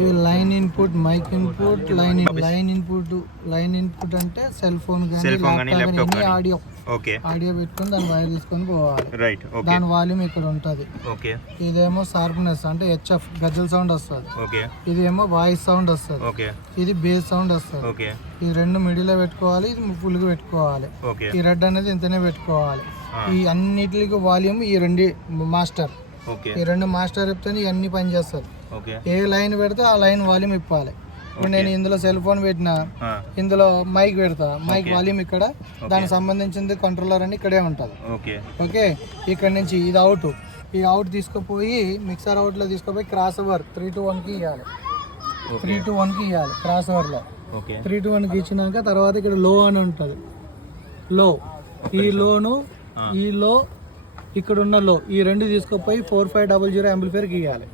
ఈ line input, mic input, line input అంటే cell phone కానీ ఆడియో పెట్టుకొని దాని వైర్ తీసుకొని పోవాలి. దాని వాల్యూమ్ ఇక్కడ ఉంటది. ఇదేమో షార్ప్నెస్ అంటే హెచ్ఎఫ్ గజ్జల్ సౌండ్ వస్తుంది. ఇదేమో వాయిస్ సౌండ్ వస్తుంది. ఇది బేస్ సౌండ్ వస్తుంది. ఈ రెండు మిడిల్ పెట్టుకోవాలి, ఇది ఫుల్ గా పెట్టుకోవాలి. ఈ రెడ్ అనేది ఇంతనే పెట్టుకోవాలి. ఈ అన్నిటికి వాల్యూమ్ ఈ రెండు మాస్టర్. ఈ రెండు మాస్టర్ చెప్తే ఇవన్నీ పని చేస్తారు. ఏ లైన్ పెడితే ఆ లైన్ వాల్యూమ్ ఇప్పాలి. ఇప్పుడు నేను ఇందులో సెల్ ఫోన్ పెట్టినా, ఇందులో మైక్ పెడతా, మైక్ వాల్యూమ్ ఇక్కడ, దానికి సంబంధించింది కంట్రోలర్ అని ఇక్కడే ఉంటుంది. ఓకే, ఇక్కడ నుంచి ఇది అవుట్, ఈ అవుట్ తీసుకుపోయి మిక్సర్ అవుట్ లో తీసుకుపోయి క్రాస్ ఓవర్ 3 to 1 కి ఇవ్వాలి. 3 to 1 కి ఇవ్వాలి క్రాస్ ఓవర్ లో. 3 to 1 కి ఇచ్చినాక తర్వాత ఇక్కడ లో అని ఉంటుంది. లో, ఈ లోను ఈ లో ఇక్కడ ఉన్న లో, ఈ రెండు తీసుకుపోయి 4500 యాంప్లిఫైర్ కి ఇవ్వాలి.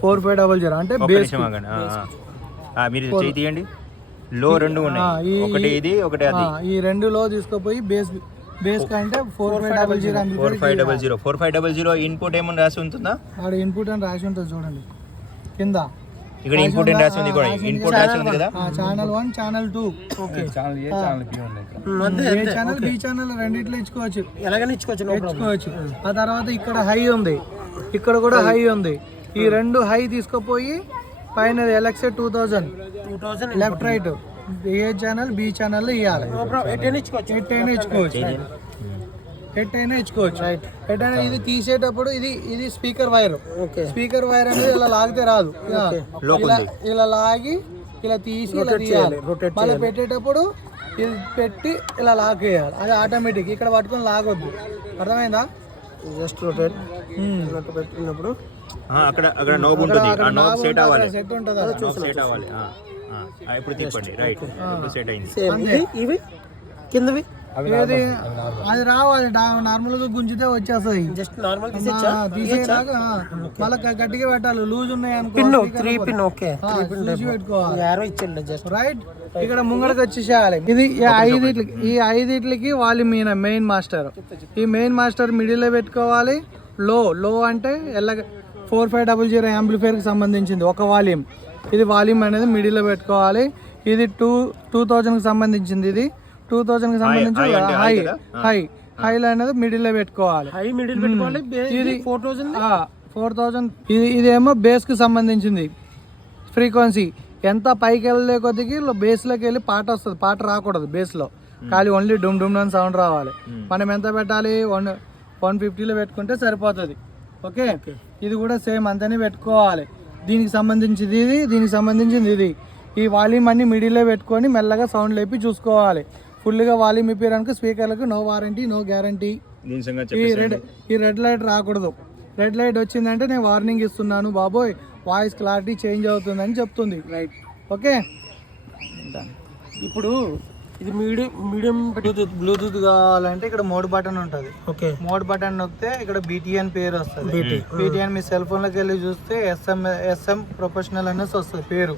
4500 అంటే బేస్. మీరు చేయి తీయండి. లో రెండు ఉన్నాయి, ఒకటి ఇది ఒకటి అది. ఈ రెండు లో తీసుకుపోయి బేస్ కంటే 4500 యాంప్లిఫైర్. 4500 ఇన్పుట్ ఏమని రాసి ఉంటుందా? ఆడ ఇన్పుట్ అని రాసి ఉంటుంది చూడండి కింద. ఇక్కడ ఇన్పుట్ అని రాసి ఉంది, కూడా ఇన్పుట్ రాసి ఉంది కదా. Channel 1, channel 2. ఓకే, ఛానల్ ఏ, ఛానల్ బి ఉన్నాయి. ఏ ఛానల్ బి ఛానల్ రెండిట్లో ఇచ్చుకోవచ్చు, ఎలాగైనా ఇచ్చుకోవచ్చు. ఆ తర్వాత ఇక్కడ హై ఉంది, ఇక్కడ కూడా హై ఉంది. ఈ రెండు హై తీసుకుపోయి పైన ఎలక్సే 2000 లెఫ్ట్ రైట్ ఏ ఛానల్ బి ఛానల్ ఇవ్వాలి. ఎట్టైనా ఇచ్చుకోవచ్చు. ఎట్టైనా ఇది తీసేటప్పుడు ఇది స్పీకర్ వైర్. స్పీకర్ వైర్ అనేది ఇలా లాగితే రాదు, ఇలా లాగి ఇలా తీసి ఇలా తీయాలి. మళ్ళీ పెట్టేటప్పుడు ఇది పెట్టి ఇలా లాక్ చేయాలి. అది ఆటోమేటిక్, ఇక్కడ పట్టుకొని లాగొద్దు. అర్థమైందా? జస్ట్ రొటేట్ పెట్టినప్పుడు అక్కడ నోబ్ ఉంటుంది, ఆ నోబ్ సెట్ అవ్వాలి. సెట్ ఉంటుంది, నోబ్ సెట్ అవ్వాలి. ఇప్పుడు తిప్పండి. రైట్, ఇప్పుడు సెట్ అయింది. ఇవి కిందవి అది రావాలి. నార్మల్ గా గుంజితే వచ్చేస్తాయి. జస్ట్ నార్మల్ తీసేలాగా మళ్ళీ గట్టిగా పెట్టాలి. లూజ్ ఉన్నాయి అనుకో పెట్టుకోవాలి. రైట్, ఇక్కడ ముంగడికి వచ్చేసేయాలి. ఇది ఈ ఐదిట్లకి వాల్యూమ్ మెయిన్ మాస్టర్. ఈ మెయిన్ మాస్టర్ మిడిల్ లో పెట్టుకోవాలి. లో అంటే 4500 యాంప్లిఫైర్ కి సంబంధించింది ఒక వాల్యూమ్. ఇది వాల్యూమ్ అనేది మిడిల్ లో పెట్టుకోవాలి. ఇది 2000 కి సంబంధించింది. ఇది 2000 కి సంబంధించి హై అనేది మిడిల్ లో పెట్టుకోవాలి. ఇది 4000. ఇదేమో బేస్ కి సంబంధించింది. ఫ్రీక్వెన్సీ ఎంత పైకి వెళ్ళే కొద్దికి బేస్ లోకి వెళ్ళి పాట వస్తుంది. పాట రాకూడదు బేస్ లో, ఖాళీ ఓన్లీ డుమ్ డుమ్ అని సౌండ్ రావాలి. మనం ఎంత పెట్టాలి? 150లో పెట్టుకుంటే సరిపోతుంది. ఓకే, ఇది కూడా సేమ్ అంతనే పెట్టుకోవాలి. దీనికి సంబంధించింది ఇది, దీనికి సంబంధించింది ఇది. ఈ వాల్యూమ్ అన్ని మిడిల్లో పెట్టుకొని మెల్లగా సౌండ్ లేపి చూసుకోవాలి. ఫుల్గా వాల్యూమ్ ఇప్పించడానికి స్పీకర్లకు నో వారంటీ, నో గ్యారంటీ. ఈ రెడ్ లైట్ రాకూడదు. రెడ్ లైట్ వచ్చిందంటే నేను వార్నింగ్ ఇస్తున్నాను బాబోయ్, వాయిస్ క్లారిటీ చేంజ్ అవుతుందని చెప్తుంది. Right, okay. ఇప్పుడు ఇది మీడియం బ్లూటూత్ కావాలంటే ఇక్కడ మోడ్ బటన్ ఉంటుంది. ఓకే, మోడ్ బటన్ నొక్కితే ఇక్కడ BTN పేరు వస్తుంది. BTN మీ సెల్ ఫోన్ లోకి వెళ్ళి చూస్తే SM ప్రొఫెషనల్ అనేసి వస్తుంది పేరు.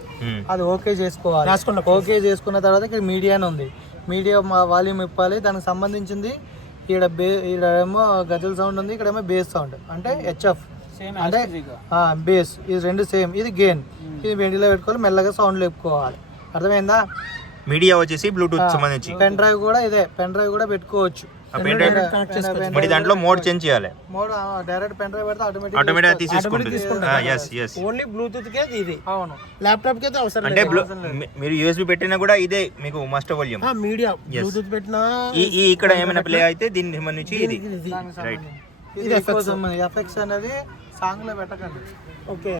అది ఓకే చేసుకోవాలి. ఓకే చేసుకున్న తర్వాత ఇక్కడ మీడియా ఉంది. మీడియా వాల్యూమ్ ఇప్పాలి. దానికి సంబంధించింది ఈడేమో గజల్ సౌండ్ ఉంది, ఇక్కడేమో బేస్ సౌండ్ అంటే HF అంటే బేస్. ఇది రెండు సేమ్. ఇది గెయిన్. ఇది వెండిలో పెట్టుకోవాలి, మెల్లగా సౌండ్ లేపుకోవాలి. అర్థమైందా? మీడియా వచ్చేసి బ్లూటూత్ సంబంధించి. పెన్ డ్రైవ్ కూడా ఇదే, పెన్ డ్రైవ్ కూడా పెట్టుకోవచ్చు. మరి దాంట్లో మోడ్ చేంజ్ చేయాలి. మోడ్ డైరెక్ట్ పెన్ డ్రైవ్ పెడితే ఆటోమేటిక్ తీసేసుకుంటుంది. ఓన్లీ బ్లూటూత్ కే ఇది. అవును, ల్యాప్టాప్ కి అవసరం అంటే మీరు USB పెట్టినా కూడా ఇదే మీకు మాస్టర్ వాల్యూమ్. మీడియా బ్లూటూత్ పెట్టినా ఈ ఇక్కడ ఏమైనా ప్లే అయితే దీనికి సంబంధించి ఇది. రైట్, ఇది ఎఫెక్ట్స్ అనేది సాంగ్ లో పెట్టకండి. ఓకే.